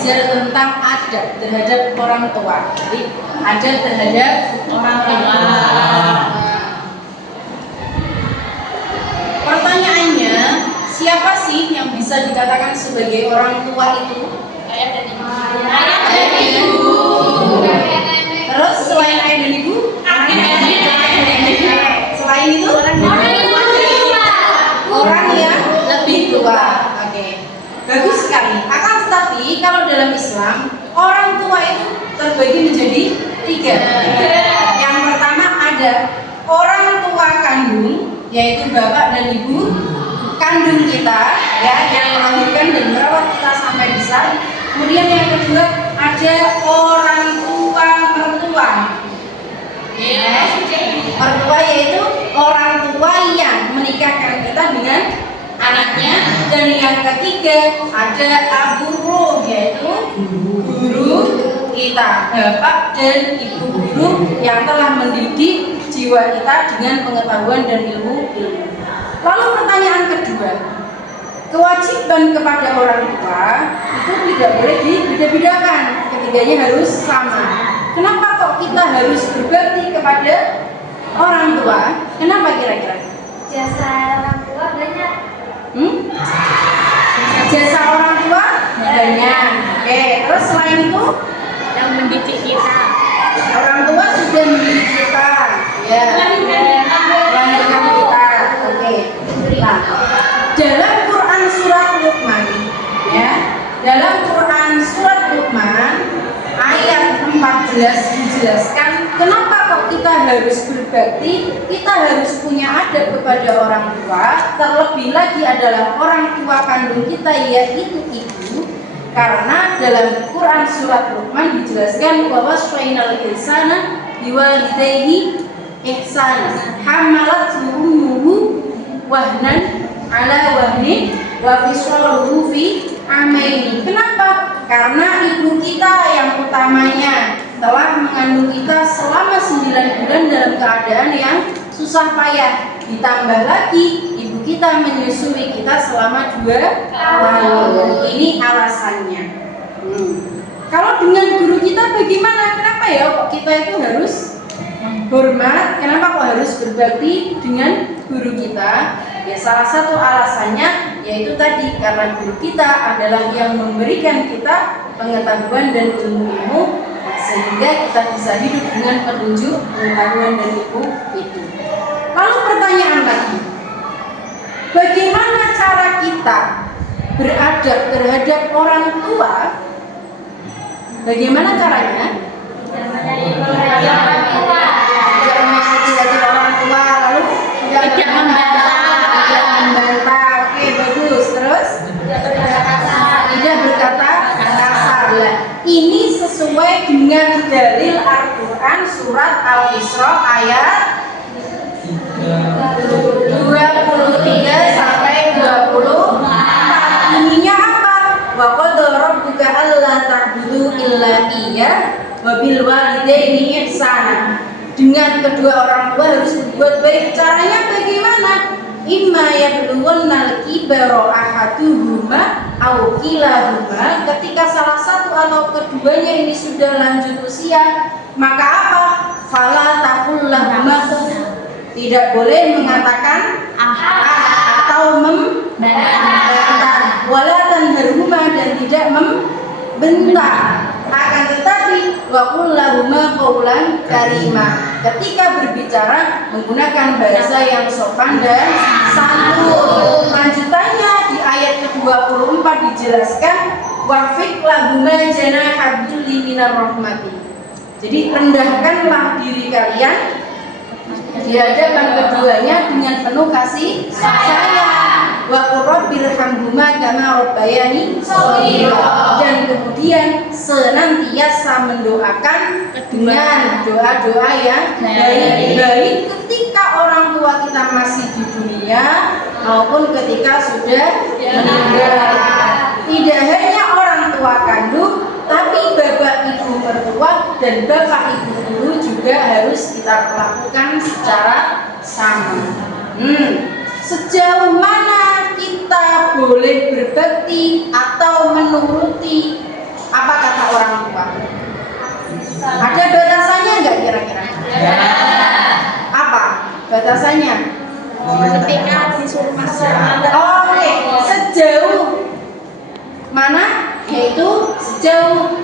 belajar tentang adab terhadap orang tua. Jadi adab terhadap orang tua. Pertanyaannya, siapa sih yang bisa dikatakan sebagai orang tua itu? Ayah dan ibu. Terus selain ayah dan ibu? Selain itu? Orang yang lebih tua. Oke. Bagus sekali. Akan tetapi kalau dalam Islam, orang tua itu terbagi menjadi 3. Yang pertama ada orang tua kandung, yaitu bapak dan ibu kandung kita, ya, yang melahirkan dan merawat kita sampai besar. Kemudian yang kedua ada orang tua mertua. Mertua yaitu orang tua yang menikahkan kita dengan anaknya. Dan yang ketiga ada aburo, yaitu guru kita, bapak dan ibu guru yang telah mendidik jiwa kita dengan pengetahuan dan ilmu. Lalu pertanyaan kedua, kewajiban kepada orang tua itu tidak boleh dibeda-bedakan, ketiganya harus sama. Kenapa kok kita harus berbakti kepada orang tua? Kenapa kira-kira? Jasa orang tua banyak. Jasa orang tua banyak. Oke, terus selain itu Yang mendidik kita. orang tua sudah mendidik kita, ya, melahirkan kita. Oke. Nah, dalam Quran surat Luqman, ya, dalam Quran surat Luqman ayat 14 dijelaskan kenapa kok kita harus berbakti, kita harus punya adab kepada orang tua. Terlebih lagi adalah orang tua kandung kita, yaitu ibu. Karena dalam Quran surat Luqman dijelaskan bahwa wasainal insana biwalidayhi ihsana hamalat ummuhu wahnan ala wahnin wa fishaluhu fi amaini. Kenapa? Karena ibu kita yang utamanya telah mengandung kita selama 9 bulan dalam keadaan yang susah payah. Ditambah lagi ibu kita menyusui kita selama 2 tahun. Ini alasannya. Kalau dengan guru kita bagaimana? Kenapa ya kok kita itu harus hormat? Kenapa kok harus berbakti dengan guru kita? Ya salah satu alasannya yaitu tadi karena guru kita adalah yang memberikan kita pengetahuan dan ilmu sehingga kita bisa hidup dengan petunjuk pengetahuan dan ilmu itu. Lalu pertanyaan lagi, bagaimana cara kita beradab terhadap orang tua? Bagaimana caranya? Tidak menyakiti orang tua, lalu tidak membantah. Oke, bagus. Terus tidak berkata kasar. Ini sesuai dengan dalil Al-Quran surat Al-Isra ayat 23 sampai 24. Ininya apa? Wa qad rabbuka alla ta'budu illa iyyah wa bil walidaini ihsana. Dengan kedua orang tua harus berbuat baik. Caranya bagaimana? Imma yablughanna al-kibara ahaduhuma aw kilahuma. Ketika salah satu atau keduanya ini sudah lanjut usia, maka apa? Fala taqul lahuma, tidak boleh mengatakan atau membantah, wala tanharhuma, dan tidak membentak. Akan tetapi wa qul lahuma qawlan karima, ketika berbicara menggunakan bahasa yang sopan dan santun. Lanjutannya di ayat ke-24 dijelaskan wafik lahuma janaha dzulli minar rahmati. Jadi rendahkanlah diri kalian di hadapan keduanya dengan penuh kasih sayang. Wa qurrabbirhamhuma kama rabbayani shaghira, dan kemudian senantiasa mendoakan dengan doa-doa yang baik-baik ketika orang tua kita masih di dunia maupun ketika sudah meninggal. Tidak hanya orang tua kandung, tapi bapak ibu mertua dan bapak ibu guru juga harus kita lakukan secara sama. Sejauh mana kita boleh berbakti atau menuruti Apa kata orang tua? Ada batasannya nggak kira-kira? Apa batasannya? Ketika disuruh masuk. Oke, sejauh mana? Yaitu sejauh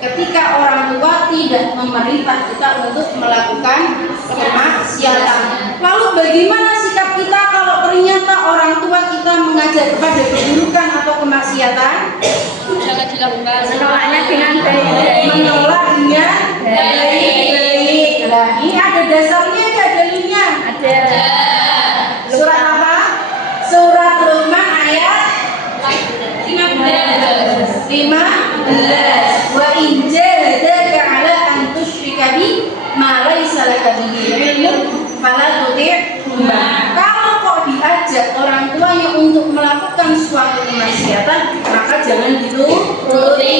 ketika orang tua tidak memerintah kita untuk melakukan kemaksiatan. Lalu bagaimana sikap kita kalau ternyata orang tua kita mengajak kepada keburukan atau kemaksiatan? Jangan dilakukan. Menolaknya dengan baik. Menolak dengan baik-baik. Nah, ini ada dasarnya, ada dalilnya. Ada. Surat apa? Surat Luqman ayat 15. Wa in jahadaka ala an tusyrika bi ma laysa laka bihi ilmun fala tuti'huma. Kalau kok diajak orang tuanya untuk melakukan suatu kemaksiatan, maka jangan dituruti.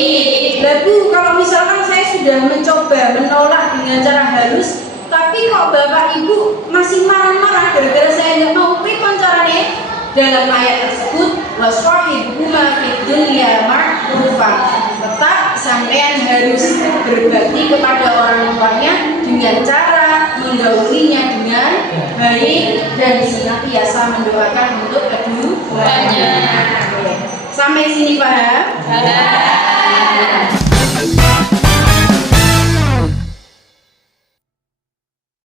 Lalu kalau misalkan saya sudah mencoba menolak dengan cara halus, tapi kok bapak ibu masih marah-marah gara-gara saya nggak mau, pripun caranya? Dalam ayat tersebut, waswahibuhuma fid dunya ma'rufan. Tetap sampean harus berbakti kepada orang tuanya dengan cara menggaulinya dengan baik dan senantiasa mendoakan untuk keduanya. Sampai sini paham? Paham.